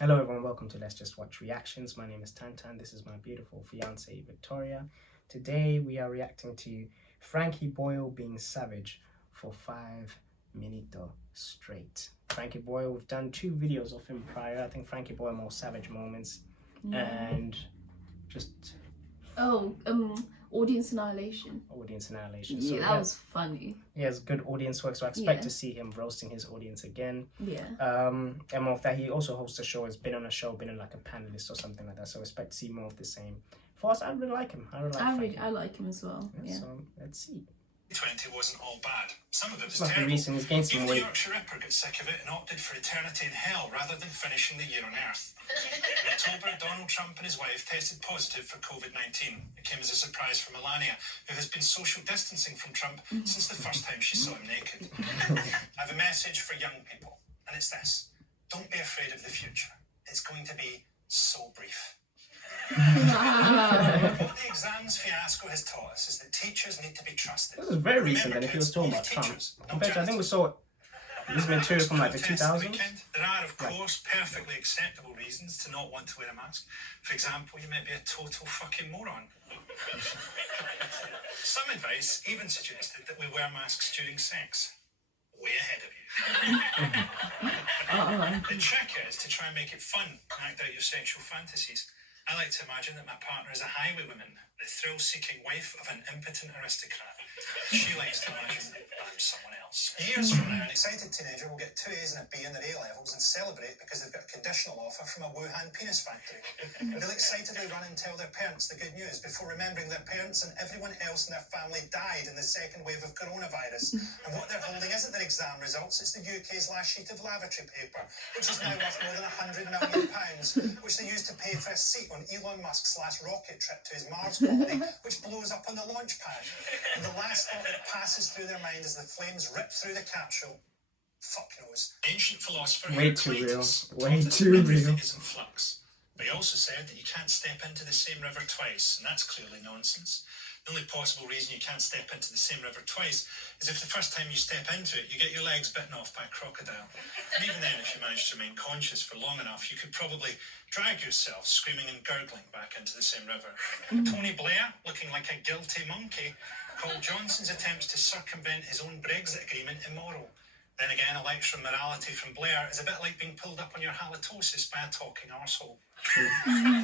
Hello everyone, welcome to Let's Just Watch Reactions. My name is Tantan, this is my beautiful fiancée Victoria. Today we are reacting to Frankie Boyle being savage for 5 minutes straight. Frankie Boyle, we've done 2 videos of him prior. I think Frankie Boyle more savage moments and just... Audience Annihilation. Audience Annihilation. Yeah, so that was funny. He has good audience work, so I expect to see him roasting his audience again. Yeah. And more of that, he also hosts a show, has been on a show, been in like a panelist or something like that, so I expect to see more of the same. For us, I really like him. I like him as well. Yeah. So, let's see. 20 wasn't all bad. Some of it was terrible. Recent. He's gained some Even weight. the Yorkshire Ripper got sick of it and opted for eternity in hell rather than finishing the year on Earth. In October, Donald Trump and his wife tested positive for COVID-19. It came as a surprise for Melania, who has been social distancing from Trump since the first time she saw him naked. I have a message for young people, and it's this. Don't be afraid of the future. It's going to be so brief. What the exams fiasco has taught us is that teachers need to be trusted. This is very recent then if he was talking about Trump. I think we saw this material from like the 2000s. There are, of course, perfectly acceptable reasons to not want to wear a mask. For example, you might be a total fucking moron. Some advice even suggested that we wear masks during sex. Way ahead of you. The trick is to try and make it fun and act out your sexual fantasies. I like to imagine that my partner is a highwaywoman, the thrill-seeking wife of an impotent aristocrat. She likes to imagine that I'm someone else. Years from now, an excited teenager will get 2 A's and a B in their A-levels and celebrate because they've got a conditional offer from a Wuhan penis factory. They'll excitedly run and tell their parents the good news before remembering their parents and everyone else in their family died in the second wave of coronavirus. And what they're holding isn't their exam results, it's the UK's last sheet of lavatory paper, which is now worth more than £100 million, which they used to pay for a seat on Elon Musk's last rocket trip to his Mars colony, which blows up on the launch pad. And the last thought that passes through their mind as the flames rip through the capsule. Fuck knows. Ancient philosopher way too real. Way too real. Is in flux. But he also said that you can't step into the same river twice, and that's clearly nonsense. The only possible reason you can't step into the same river twice is if the first time you step into it, you get your legs bitten off by a crocodile. And even then, if you manage to remain conscious for long enough, you could probably drag yourself screaming and gurgling back into the same river. Tony Blair, looking like a guilty monkey, called Johnson's attempts to circumvent his own Brexit agreement immoral. Then again, a lecture on morality from Blair is a bit like being pulled up on your halitosis by a talking arsehole.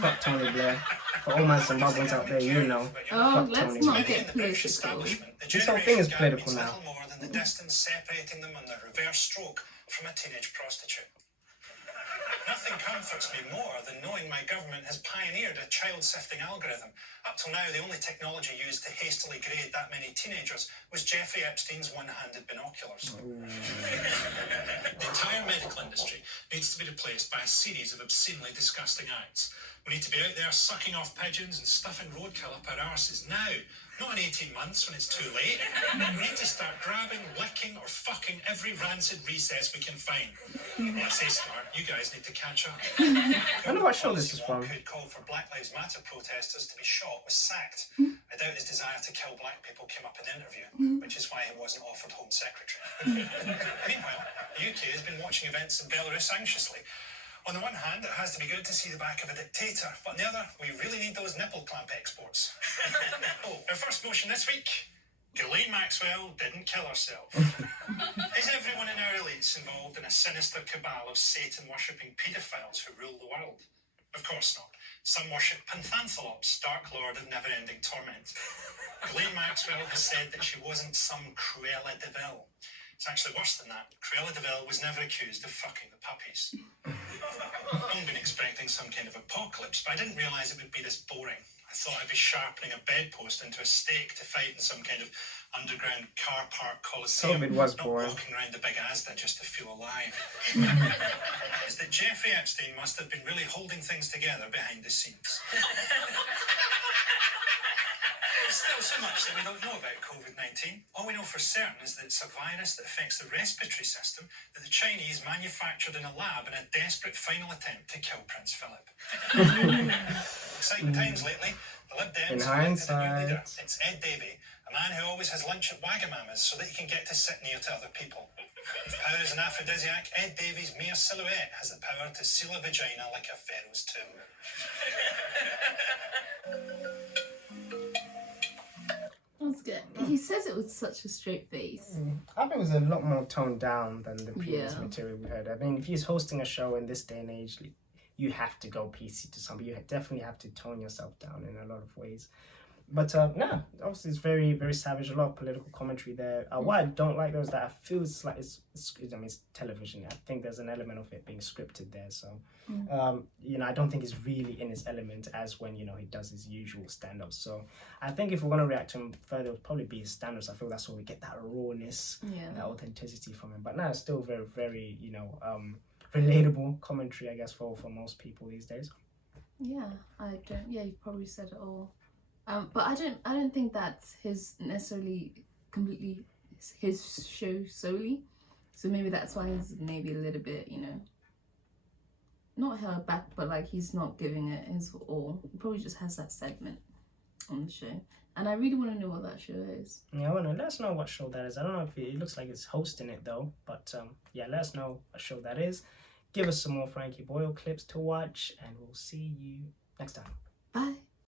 Fuck Tony Blair. For all my Zimbabweans out there, you know. Oh, let's not get political. This whole thing is political now. Little more than the distance separating them on their reverse stroke from a teenage prostitute. Nothing comforts me more than knowing my government has pioneered a child-sifting algorithm. Up till now, the only technology used to hastily grade that many teenagers was Jeffrey Epstein's one-handed binoculars. The entire medical industry needs to be replaced by a series of obscenely disgusting acts. We need to be out there sucking off pigeons and stuffing roadkill up our arses now, not in 18 months when it's too late. We need to start grabbing, licking or fucking every rancid recess we can find. When I say start, you guys need to catch up. I know what show this is from. Who'd called for Black Lives Matter protesters to be shot was sacked. I doubt his desire to kill black people came up in the interview, which is why he wasn't offered Home Secretary. Meanwhile, the UK has been watching events in Belarus anxiously. On the one hand, it has to be good to see the back of a dictator, but on the other, we really need those nipple clamp exports. Our first motion this week, Ghislaine Maxwell didn't kill herself. Is everyone in our elites involved in a sinister cabal of Satan-worshipping paedophiles who rule the world? Of course not. Some worship Panthanthalop's Dark Lord of never-ending torment. Ghislaine Maxwell has said that she wasn't some Cruella de Vil. It's actually worse than that. Cruella de Vil was never accused of fucking the puppies. I've been expecting some kind of apocalypse, but I didn't realise it would be this boring. I thought I'd be sharpening a bedpost into a stake to fight in some kind of underground car park coliseum. COVID was boring. Not walking around the big Asda just to feel alive. Is that Jeffrey Epstein must have been really holding things together behind the scenes. There's still so much that we don't know about COVID-19. All we know for certain is that it's a virus that affects the respiratory system that the Chinese manufactured in a lab in a desperate final attempt to kill Prince Philip. Exciting times lately. The Lib Dems In have elected a new hindsight. leader. It's Ed Davey, a man who always has lunch at Wagamama's so that he can get to sit near to other people. Power as an aphrodisiac, Ed Davies' mere silhouette has the power to seal a vagina like a pharaoh's tomb. That's good. He says it with such a straight face. I think it was a lot more toned down than the previous Yeah. material we heard. I mean, if he's hosting a show in this day and age, you have to go PC to something. You definitely have to tone yourself down in a lot of ways. But no, obviously it's very, very savage. A lot of political commentary there. What I don't like though is that I feel it's like it's I mean, it's television. I think there's an element of it being scripted there. So, you know, I don't think it's really in his element as when, you know, he does his usual stand-ups. So I think if we're going to react to him further, it'll probably be his stand-ups. I feel that's where we get that rawness, that authenticity from him. But no, it's still very, very, you know, relatable commentary, I guess, for most people these days. Yeah, you've probably said it all. But I don't think that's his necessarily completely his show solely. So maybe that's why he's maybe a little bit, you know, not held back, but like he's not giving it his all. He probably just has that segment on the show. And I really want to know what that show is. Yeah, I want to let us know what show that is. I don't know if it looks like it's hosting it though, but yeah, let us know what show that is. Give us some more Frankie Boyle clips to watch, and we'll see you next time. Bye.